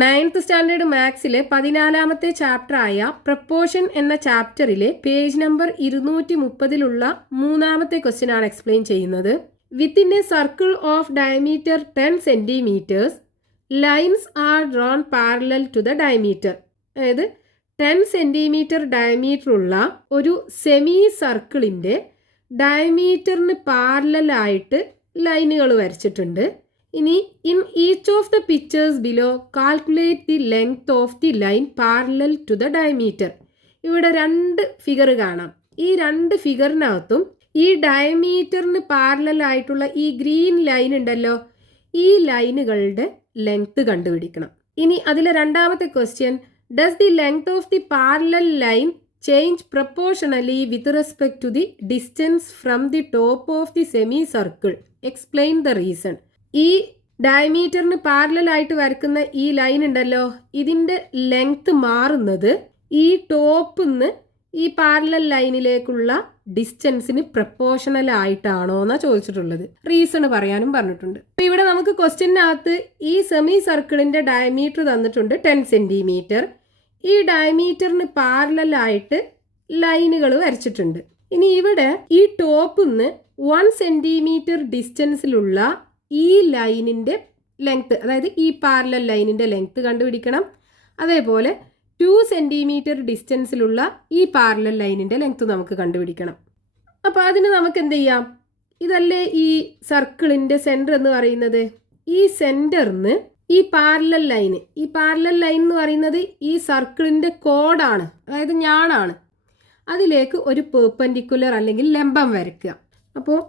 9th standard മാത്സിലെ 14ാമത്തെ ചാപ്റ്ററായ proportion എന്ന ചാപ്റ്ററിലെ page number 230 മൂന്നാമത്തെ question ആണ് എക്സ്പ്ലെയിൻ ചെയ്യുന്നത്. Within a circle of diameter 10 centimetres lines are drawn parallel to the diameter. അതായത് 10 centimetre diameter ഉള്ള ഒരു semi സർക്കിളിൻ്റെ ഡയമീറ്ററിന് പാരലലായിട്ട് ലൈനുകൾ വരച്ചിട്ടുണ്ട്. ഇനി in each of the pictures below calculate the length of the line parallel to the diameter. ഇവിടെ 2 figure കാണാം. ഈ 2 ഫിഗറിനകത്തും ഈ ഡയമീറ്ററിന് പാരലലായിട്ടുള്ള ഈ ഗ്രീൻ ലൈൻ ഉണ്ടല്ലോ, ഈ ലൈനുകളുടെ ലെങ്ത് കണ്ടുപിടിക്കണം. ഇനി അതിലെ രണ്ടാമത്തെ question, does the length of the parallel line change proportionally with respect to the distance from the top of the semi circle, explain the reason. ഈ ഡയമീറ്ററിന് പാരലലായിട്ട് വരക്കുന്ന ഈ ലൈൻ ഉണ്ടല്ലോ, ഇതിൻ്റെ ലെങ്ത് മാറുന്നത് ഈ ടോപ്പിൽ നിന്ന് ഈ പാരലൽ ലൈനിലേക്കുള്ള ഡിസ്റ്റൻസിന് പ്രപ്പോർഷണൽ ആയിട്ടാണോ എന്നാണ് ചോദിച്ചിട്ടുള്ളത്. റീസൺ പറയാനും പറഞ്ഞിട്ടുണ്ട്. അപ്പോൾ ഇവിടെ നമുക്ക് ക്വസ്റ്റ്യനകത്ത് ഈ സെമി സർക്കിളിൻ്റെ ഡയമീറ്റർ തന്നിട്ടുണ്ട് 10 സെന്റിമീറ്റർ. ഈ ഡയമീറ്ററിന് പാരലലായിട്ട് ലൈനുകൾ വരച്ചിട്ടുണ്ട്. ഇനി ഇവിടെ ഈ ടോപ്പിൽ നിന്ന് 1 സെന്റിമീറ്റർ ഡിസ്റ്റൻസിലുള്ള ഈ ലൈനിൻ്റെ ലെങ്ത്ത്, അതായത് ഈ പാരലൽ ലൈനിൻ്റെ ലെങ്ത്ത് കണ്ടുപിടിക്കണം. അതേപോലെ 2 സെന്റിമീറ്റർ ഡിസ്റ്റൻസിലുള്ള ഈ പാരലൽ ലൈനിൻ്റെ ലെങ്ത്ത് നമുക്ക് കണ്ടുപിടിക്കണം. അപ്പോൾ അതിന് നമുക്ക് എന്ത് ചെയ്യാം? ഇതല്ലേ ഈ സർക്കിളിൻ്റെ സെൻറ്റർ എന്ന് പറയുന്നത്. ഈ സെൻറ്ററിന് ഈ പാരലൽ ലൈൻ എന്ന് പറയുന്നത് ഈ സർക്കിളിൻ്റെ കോഡാണ്, അതായത് ഞാണാണ്. അതിലേക്ക് ഒരു പെർപെൻഡിക്കുലർ അല്ലെങ്കിൽ ലംബം വരയ്ക്കുക. അപ്പോൾ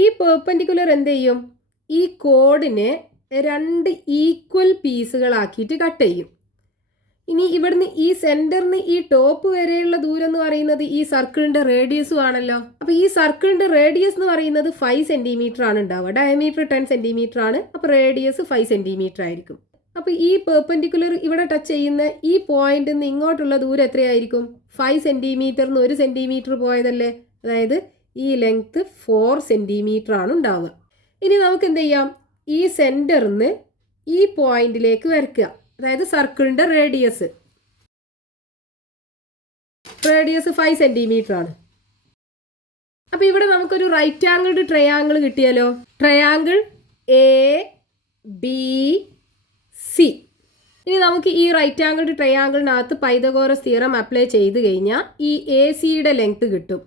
ഈ പെർപെൻഡിക്കുലർ എന്ത് ചെയ്യും? ഈ കോഡിനെ 2 ഈക്വൽ പീസുകളാക്കിയിട്ട് കട്ട് ചെയ്യും. ഇനി ഇവിടുന്ന് ഈ സെൻറ്ററിന് ഈ ടോപ്പ് വരെയുള്ള ദൂരം എന്ന് പറയുന്നത് ഈ സർക്കിളിൻ്റെ റേഡിയസും ആണല്ലോ. അപ്പോൾ ഈ സർക്കിളിൻ്റെ റേഡിയസ് എന്ന് പറയുന്നത് 5 സെന്റിമീറ്റർ ആണ് ഉണ്ടാവുക. ഡയമീറ്റർ 10 സെന്റിമീറ്റർ ആണ്. അപ്പോൾ റേഡിയസ് 5 സെന്റിമീറ്റർ ആയിരിക്കും. അപ്പോൾ ഈ പെർപെൻഡിക്കുലർ ഇവിടെ ടച്ച് ചെയ്യുന്ന ഈ പോയിന്റിൽ നിന്ന് ഇങ്ങോട്ടുള്ള ദൂരം എത്രയായിരിക്കും? 5 സെന്റിമീറ്ററിന് 1 സെന്റിമീറ്റർ പോയതല്ലേ. അതായത് ഈ ലെങ്ത്ത് 4 സെന്റിമീറ്റർ ആണ് ഉണ്ടാവുക. ഇനി നമുക്ക് എന്ത് ചെയ്യാം? ഈ സെൻറ്ററിന്ന് ഈ പോയിന്റിലേക്ക് വരയ്ക്കുക. അതായത് സർക്കിളിൻ്റെ റേഡിയസ് 5 സെന്റിമീറ്റർ ആണ്. അപ്പോൾ ഇവിടെ നമുക്കൊരു റൈറ്റ് ആംഗിൾഡ് ട്രയാങ്കിൾ കിട്ടിയാലോ. Triangle ABC. ഇനി നമുക്ക് ഈ റൈറ്റ് ആംഗിൾഡ് ട്രയാങ്കിളിനകത്ത് പൈതഗോറസ് തിയറം അപ്ലൈ ചെയ്ത് കഴിഞ്ഞാൽ ഈ AC-യുടെ ലെങ്ത് കിട്ടും.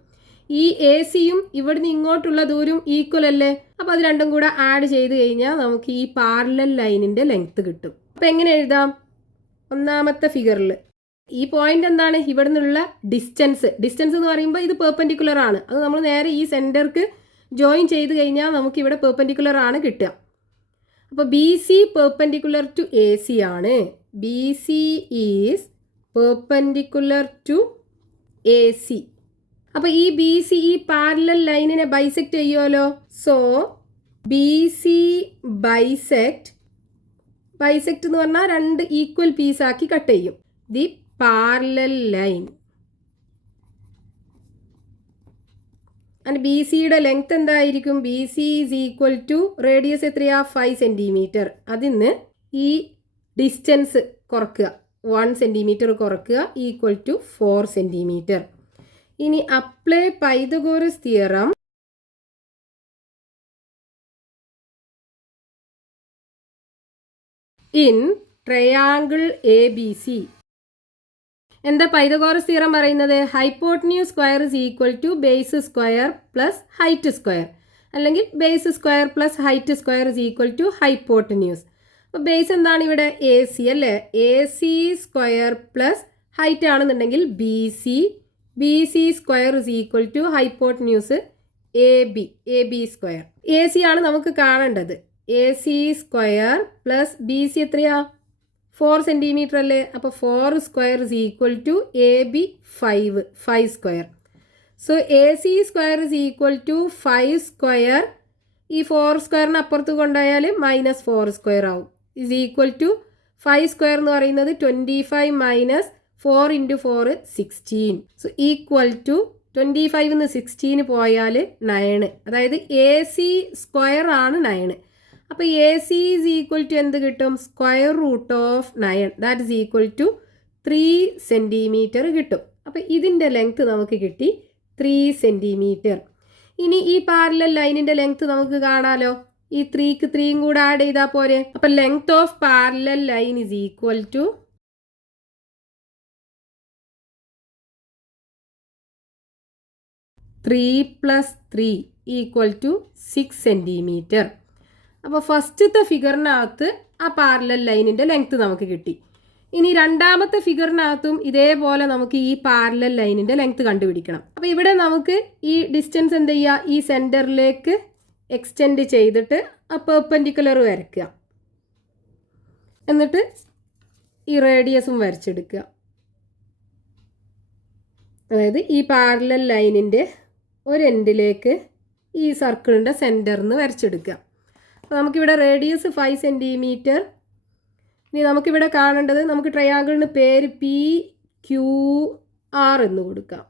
ഈ AC-യും ഇവിടുന്ന് ഇങ്ങോട്ടുള്ള ദൂരം ഈക്വൽ അല്ലേ. അപ്പോൾ അത് രണ്ടും കൂടെ ആഡ് ചെയ്ത് കഴിഞ്ഞാൽ നമുക്ക് ഈ പാരലൽ ലൈനിൻ്റെ ലെങ്ത് കിട്ടും. അപ്പോൾ എങ്ങനെ എഴുതാം? ഒന്നാമത്തെ ഫിഗറിൽ ഈ പോയിന്റ് എന്താണ്? ഇവിടെ നിന്നുള്ള ഡിസ്റ്റൻസ് എന്ന് പറയുമ്പോൾ ഇത് പെർപെൻഡിക്കുലർ ആണ്. അത് നമ്മൾ നേരെ ഈ സെൻറ്റർക്ക് ജോയിൻ ചെയ്ത് കഴിഞ്ഞാൽ നമുക്ക് ഇവിടെ പെർപെൻഡിക്കുലർ ആണ് കിട്ടുക. അപ്പോൾ BC പെർപെൻഡിക്കുലർ ടു AC ആണ്. BC is perpendicular to AC. അപ്പോൾ ഈ BC ഈ പാരലൽ ലൈനിനെ ബൈസെക്റ്റ് ചെയ്യുമല്ലോ. സോ BC ബൈസെക്റ്റ് എന്ന് പറഞ്ഞാൽ 2 ഈക്വൽ പീസാക്കി കട്ട് ചെയ്യും. ദി പാരലൽ ലൈൻ ആൻഡ് BC-യുടെ ലെങ്ത് എന്തായിരിക്കും? BC is equal to radius എത്രയാ? 5 സെന്റിമീറ്റർ. അതിന്ന് ഈ ഡിസ്റ്റൻസ് കുറക്കുക, 1 സെന്റിമീറ്റർ കുറക്കുക, ഈക്വൽ ടു 4 സെന്റിമീറ്റർ. ഇനി apply Pythagoras theorem in triangle ABC. എന്താ പൈതഗോറസ് തിയറം പറയുന്നത്? Hypotenuse square is equal to base square plus height square, അല്ലെങ്കിൽ base square plus height square is equal to hypotenuse. അപ്പോൾ base എന്താണ് ഇവിടെ? AC അല്ലേ. AC square plus height ആണെന്നുണ്ടെങ്കിൽ BC square is equal to hypotenuse AB square. AC ആണ് നമുക്ക് കാണേണ്ടത്. AC square plus BC എത്രയാ? 4 സെന്റിമീറ്റർ അല്ലേ. അപ്പോൾ 4 square is equal to AB 5 square. So AC square is equal to 5 square. ഈ 4 സ്ക്വയറിന് അപ്പുറത്ത് കൊണ്ടുപോയാൽ -4 സ്ക്വയർ ആവും. ഇസ് ഈക്വൽ ടു 5 സ്ക്വയർ എന്ന് പറയുന്നത് 25 മൈനസ് 4 × 4 16. സോ ഈക്വൽ ടു 25 16 പോയാൽ 9. അതായത് AC സ്ക്വയർ ആണ് 9. അപ്പോൾ A C is equal to എന്ത് കിട്ടും? Square root of 9, that is equal to 3 centimetre കിട്ടും. അപ്പോൾ ഇതിൻ്റെ ലെങ്ത്ത് നമുക്ക് കിട്ടി 3 സെൻറ്റിമീറ്റർ. ഇനി ഈ പാരലൽ ലൈനിൻ്റെ ലെങ്ത്ത് നമുക്ക് കാണാലോ. ഈ 3ക്ക് 3യും കൂടെ ആഡ് ചെയ്താൽ പോരെ. അപ്പം length of parallel line is equal to 3 + 3 equal to 6 centimetre. അപ്പോൾ ഫസ്റ്റത്തെ ഫിഗറിനകത്ത് ആ പാരലൽ ലൈനിൻ്റെ ലെങ്ത്ത് നമുക്ക് കിട്ടി. ഇനി രണ്ടാമത്തെ ഫിഗറിനകത്തും ഇതേപോലെ നമുക്ക് ഈ പാരലൽ ലൈനിൻ്റെ ലെങ്ത്ത് കണ്ടുപിടിക്കണം. അപ്പോൾ ഇവിടെ നമുക്ക് ഈ ഡിസ്റ്റൻസ് എന്ത് ചെയ്യുക? ഈ സെൻറ്ററിലേക്ക് എക്സ്റ്റെൻഡ് ചെയ്തിട്ട് ആ പെർപെൻഡിക്കുലർ വരയ്ക്കുക. എന്നിട്ട് ഈ റേഡിയസും വരച്ചെടുക്കുക. അതായത് ഈ പാരലൽ ലൈനിൻ്റെ ഒരു എൻഡിലേക്ക് ഈ സർക്കിളിൻ്റെ സെൻറ്ററിൽ നിന്ന് വരച്ചെടുക്കുക. അപ്പോൾ നമുക്കിവിടെ റേഡിയസ് 5 സെൻറ്റിമീറ്റർ. ഇനി നമുക്കിവിടെ കാണേണ്ടത്, നമുക്ക് ട്രയാങ്കിളിന് പേര് PQR എന്ന് കൊടുക്കാം.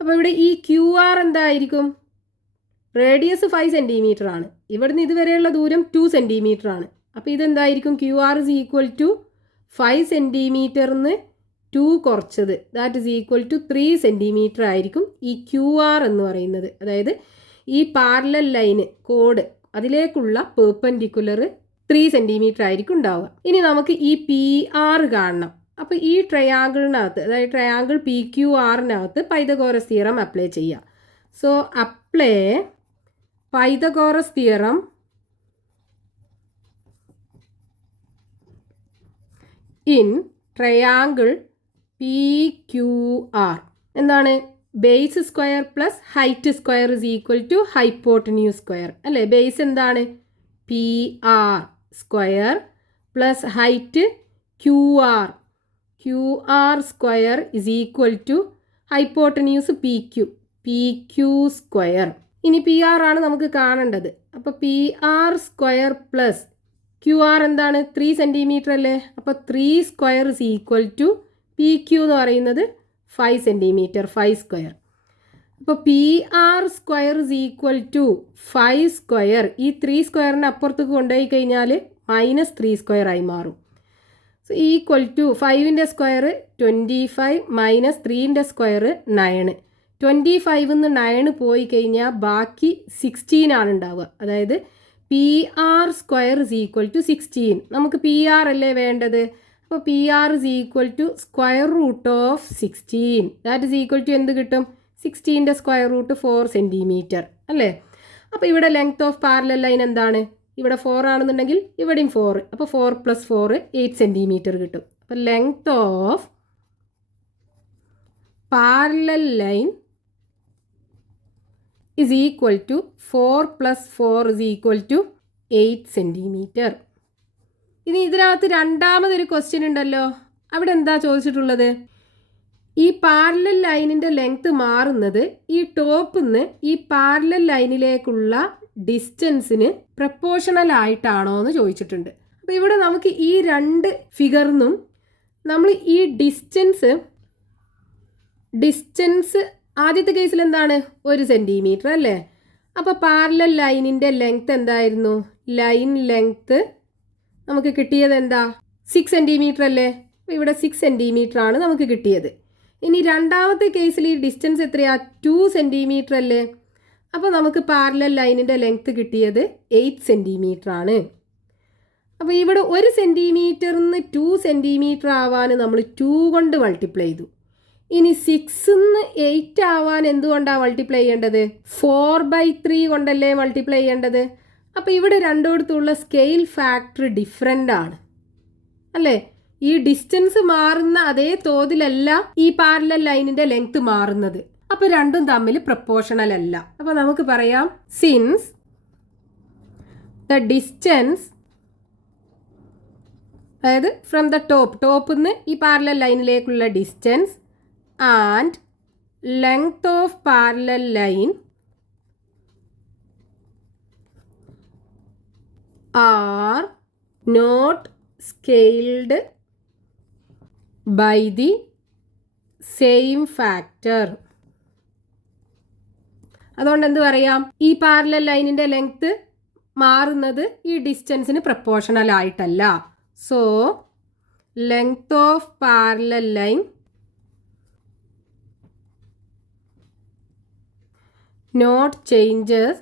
അപ്പോൾ ഇവിടെ ഈ QR എന്തായിരിക്കും? റേഡിയസ് 5 സെൻറ്റിമീറ്റർ ആണ്. ഇവിടുന്ന് ഇതുവരെയുള്ള ദൂരം 2 സെൻറ്റിമീറ്റർ ആണ്. അപ്പോൾ ഇതെന്തായിരിക്കും? QR ഈസ് ഈക്വൽ ടു 5 സെൻറ്റിമീറ്ററിന് 2 കുറച്ചത്, that is equal to 3 centimetre ആയിരിക്കും ഈ QR എന്ന് പറയുന്നത്. അതായത് ഈ പാരലൽ ലൈന് കോഡ് അതിലേക്കുള്ള പെർപെൻഡിക്കുലർ 3 സെൻറ്റിമീറ്റർ ആയിരിക്കും ഉണ്ടാവുക. ഇനി നമുക്ക് ഈ PR കാണണം. അപ്പോൾ ഈ ട്രയാങ്കിളിനകത്ത്, അതായത് ട്രയാങ്കിൾ PQRനകത്ത് പൈതഗോറസ് തിയറം അപ്ലൈ ചെയ്യുക. So apply Pythagoras theorem in triangle PQR. എന്താണ്? Base square plus height square is equal to hypotenuse square അല്ലേ? ബേസ് എന്താണ്? PR square plus height QR square is equal to hypotenuse PQ square. ഇനി PR ആണ് നമുക്ക് കാണേണ്ടത്. അപ്പോൾ PR square plus QR എന്താണ്? 3 centimetre അല്ലേ? അപ്പോൾ 3 square is equal to PQ എന്ന് പറയുന്നത് 5 സെൻറ്റിമീറ്റർ, 5 സ്ക്വയർ. അപ്പോൾ PR square is equal to 5 square. ഈ 3 സ്ക്വയറിന് അപ്പുറത്തേക്ക് കൊണ്ടുപോയി കഴിഞ്ഞാൽ -3 സ്ക്വയർ ആയി മാറും. സോ ഈക്വൽ ടു 5ൻ്റെ സ്ക്വയർ 25 മൈനസ് 3ൻ്റെ സ്ക്വയർ 9. 25 നിന്ന് 9 പോയി കഴിഞ്ഞാൽ ബാക്കി 16 ആണ് ഉണ്ടാവുക. അതായത് PR square is equal to 16. നമുക്ക് PR അല്ലേ വേണ്ടത്? അപ്പോൾ PR is equal to square root of 16, that is equal to എന്ത് കിട്ടും? 16ൻ്റെ സ്ക്വയർ റൂട്ട് 4 സെൻറ്റിമീറ്റർ അല്ലേ? അപ്പോൾ ഇവിടെ ലെങ്ത് ഓഫ് പാരലൽ ലൈൻ എന്താണ്? ഇവിടെ 4 ആണെന്നുണ്ടെങ്കിൽ ഇവിടെയും 4. അപ്പോൾ 4 + 4 8 സെൻറ്റിമീറ്റർ കിട്ടും. അപ്പോൾ length of parallel line is equal to 4 + 4 is equal to 8 centimetre. ഇനി ഇതിനകത്ത് രണ്ടാമതൊരു ക്വസ്റ്റ്യൻ ഉണ്ടല്ലോ. അവിടെ എന്താ ചോദിച്ചിട്ടുള്ളത്? ഈ പാരലൽ ലൈനിൻ്റെ ലെങ്ത്ത് മാറുന്നത് ഈ ടോപ്പിൽ നിന്ന് ഈ പാരലൽ ലൈനിലേക്കുള്ള ഡിസ്റ്റൻസിന് പ്രപ്പോർഷണൽ ആയിട്ടാണോ എന്ന് ചോദിച്ചിട്ടുണ്ട്. അപ്പോൾ ഇവിടെ നമുക്ക് ഈ രണ്ട് ഫിഗറിനും നമ്മൾ ഈ ഡിസ്റ്റൻസ് ആദ്യത്തെ കേസിൽ എന്താണ്? 1 സെൻറ്റിമീറ്റർ അല്ലേ? അപ്പോൾ പാരലൽ ലൈനിൻ്റെ ലെങ്ത്ത് എന്തായിരുന്നു? ലൈൻ ലെങ്ത്ത് നമുക്ക് കിട്ടിയത് എന്താ? 6 സെൻറ്റിമീറ്റർ അല്ലേ? അപ്പോൾ ഇവിടെ 6 സെൻറ്റിമീറ്റർ ആണ് നമുക്ക് കിട്ടിയത്. ഇനി രണ്ടാമത്തെ കേസിൽ ഈ ഡിസ്റ്റൻസ് എത്രയാ? 2 സെൻറ്റിമീറ്റർ അല്ലേ? അപ്പോൾ നമുക്ക് പാരലൽ ലൈനിൻ്റെ ലെങ്ത്ത് കിട്ടിയത് 8 സെൻറ്റിമീറ്റർ ആണ്. അപ്പോൾ ഇവിടെ 1 സെൻറ്റിമീറ്ററിന്ന് 2 സെൻറ്റിമീറ്റർ ആവാൻ നമ്മൾ 2 കൊണ്ട് മൾട്ടിപ്ലൈ ചെയ്തു. ഇനി 6ന്ന് 8 ആവാൻ എന്തുകൊണ്ടാണ് മൾട്ടിപ്ലൈ ചെയ്യേണ്ടത്? 4/3 കൊണ്ടല്ലേ മൾട്ടിപ്ലൈ ചെയ്യേണ്ടത്. അപ്പോൾ ഇവിടെ രണ്ടിടത്തുള്ള സ്കെയിൽ ഫാക്ടർ ഡിഫറെൻ്റ് ആണ് അല്ലേ? ഈ ഡിസ്റ്റൻസ് മാറുന്ന അതേ തോതിലല്ല ഈ പാരലൽ ലൈനിൻ്റെ ലെങ്ത്ത് മാറുന്നത്. അപ്പോൾ രണ്ടും തമ്മിൽ പ്രപ്പോർഷണൽ അല്ല. അപ്പോൾ നമുക്ക് പറയാം, സിൻസ് ദ ഡിസ്റ്റൻസ്, അതായത് ഫ്രം ദ ടോപ്പിൽ നിന്ന് ഈ പാരലൽ ലൈനിലേക്കുള്ള distance and length of parallel line are not scaled by the same factor. അതുകൊണ്ട് എന്ത് പറയാം? ഈ പാരലൽ ലൈനിൻ്റെ ലെങ്ത്ത് മാറുന്നത് ഈ ഡിസ്റ്റൻസിന് പ്രപ്പോർഷണൽ ആയിട്ടല്ല. So length of parallel line not changes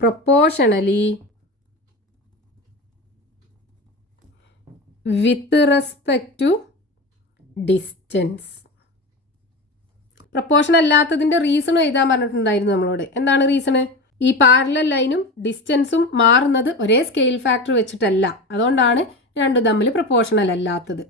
proportionally with respect to distance. Proportion അല്ലാത്തതിൻ്റെ റീസണും എഴുതാൻ പറഞ്ഞിട്ടുണ്ടായിരുന്നു നമ്മളോട്. എന്താണ് റീസണ്? ഈ പാരലൽ ലൈനും ഡിസ്റ്റൻസും മാറുന്നത് ഒരേ സ്കെയിൽ ഫാക്ടർ വെച്ചിട്ടല്ല. അതുകൊണ്ടാണ് രണ്ടും തമ്മിൽ പ്രപ്പോർഷണൽ അല്ലാത്തത്.